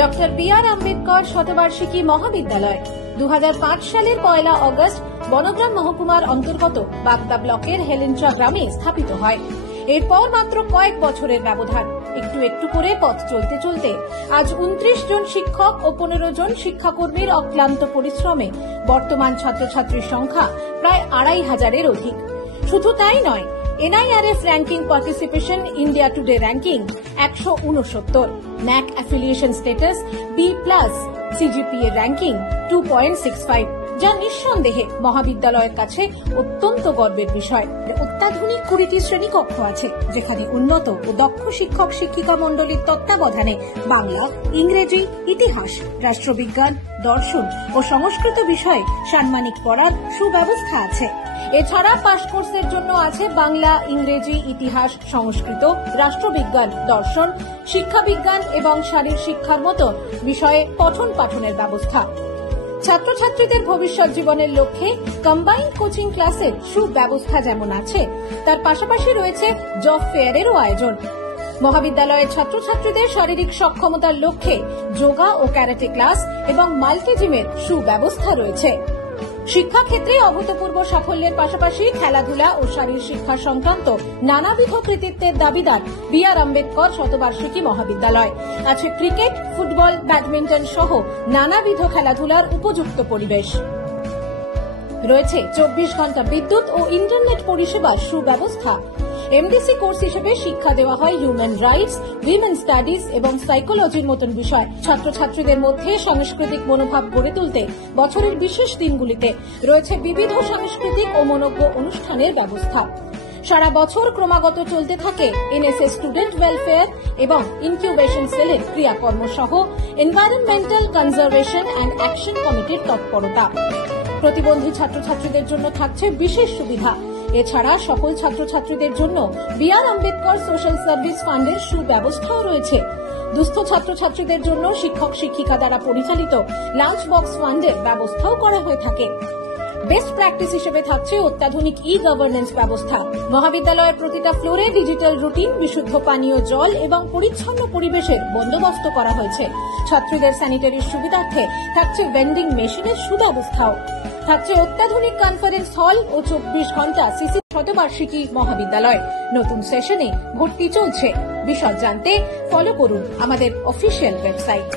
Doctor B.R.. Ambedkar শতবার্ষিকী মহাবিদ্যালয় 2005 সালের 1 August বনগ্রাম মহকুমার অন্তর্গত বাগদা ব্লকের হেলেন্ট্রা গ্রামে স্থাপিত হয়। এরপর মাত্র কয়েক বছরের ব্যবধান একটু একটু করে পথ চলতে চলতে আজ 29 জন শিক্ষক ও 15 জন শিক্ষাকর্মীর অক্লান্ত পরিশ্রমে বর্তমান ছাত্রছাত্রীর সংখ্যা প্রায় 2500-এর অধিক। শুধু তাই নয়, NIRF ranking participation India today ranking 169, NAC affiliation status B+, CGPA ranking 2.65, যা নিঃসন্দেহে মহাবিদ্যালয়ের কাছে অত্যন্ত গর্বের বিষয়। অত্যাধুনিক 20টি শ্রেণীকক্ষ আছে, যেখানে উন্নত ও দক্ষ শিক্ষক শিক্ষিকা মণ্ডলীর তত্ত্বাবধানে বাংলা, ইংরেজি, ইতিহাস, রাষ্ট্রবিজ্ঞান, দর্শন ও সংস্কৃত বিষয়ে সাম্মানিক পড়ার সুব্যবস্থা আছে। এছাড়া পাস কোর্সের জন্য আছে বাংলা, ইংরেজি, ইতিহাস, সংস্কৃত, রাষ্ট্রবিজ্ঞান, দর্শন, শিক্ষাবিজ্ঞান এবং শারীর শিক্ষার মতো বিষয়ে পঠন পাঠনের ব্যবস্থা। ছাত্রছাত্রীদের ভবিষ্যৎ জীবনের লক্ষ্যে কম্বাইন্ড কোচিং ক্লাসের সুব্যবস্থা যেমন আছে, তার পাশাপাশি রয়েছে জব ফেয়ারেরও আয়োজন। মহাবিদ্যালয়ের ছাত্রছাত্রীদের শারীরিক সক্ষমতার লক্ষ্যে যোগা ও ক্যারাটে ক্লাস এবং মাল্টি জিমের সুব্যবস্থা রয়েছে। শিক্ষাক্ষেত্রে অভূতপূর্ব সাফল্যের পাশাপাশি খেলাধুলা ও শারীর শিক্ষা সংক্রান্ত নানাবিধ কৃতিত্বের দাবিদার বি.আর. আম্বেদকর শতবার্ষিকী মহাবিদ্যালয়। আছে ক্রিকেট, ফুটবল, ব্যাডমিন্টন সহ নানাবিধ খেলাধুলার উপযুক্ত পরিবেশ। রয়েছে 24 ঘন্টা বিদ্যুৎ ও ইন্টারনেট পরিষেবার সুব্যবস্থা। এমডিসি কোর্স হিসেবে শিক্ষা দেওয়া হয় হিউম্যান রাইটস, উইমেন স্টাডিজ এবং সাইকোলজির মতন বিষয়। ছাত্রছাত্রীদের মধ্যে সাংস্কৃতিক মনোভাব গড়ে তুলতে বছরের বিশেষ দিনগুলিতে রয়েছে বিবিধ সাংস্কৃতিক ও মনোজ্ঞ অনুষ্ঠানের ব্যবস্থা। সারা বছর ক্রমাগত চলতে থাকে এনএসএস স্টুডেন্ট ওয়েলফেয়ার এবং ইনকিউবেশন সেলের ক্রিয়াকর্ম সহ এনভায়রনমেন্টাল কনজারভেশন অ্যান্ড অ্যাকশন কমিটির তৎপরতা। প্রতিবন্ধী ছাত্রছাত্রীদের জন্য থাকছে বিশেষ সুবিধা। এছাড়া সকল ছাত্রছাত্রীদের জন্য বি.আর. আম্বেদকর সোশ্যাল সার্ভিস ফান্ডের সুব্যবস্থাও রয়েছে। দুস্থ ছাত্রছাত্রীদের জন্য শিক্ষক শিক্ষিকা দ্বারা পরিচালিত লাঞ্চ বক্স ফান্ডের ব্যবস্থাও করা হয়ে থাকে। বেস্ট প্র্যাকটিস হিসেবে থাকছে অত্যাধুনিক ই-গভর্নেন্স ব্যবস্থা। মহাবিদ্যালয়ের প্রতিটা ফ্লোরে ডিজিটাল রুটিন, বিশুদ্ধ পানীয় জল এবং পরিচ্ছন্ন পরিবেশের বন্দোবস্ত করা হয়েছে। ছাত্রীদের স্যানিটারির সুবিধার্থে থাকছে ভেন্ডিং মেশিনের সুব্যবস্থাও। থাকছে অত্যাধুনিক কনফারেন্স হল ও 24 ঘন্টা সিসি। শতবার্ষিকী মহাবিদ্যালয় নতুন সেশনে ভর্তি চলছে। বিশদ জানতে ফলো করুন আমাদের অফিসিয়াল ওয়েবসাইট।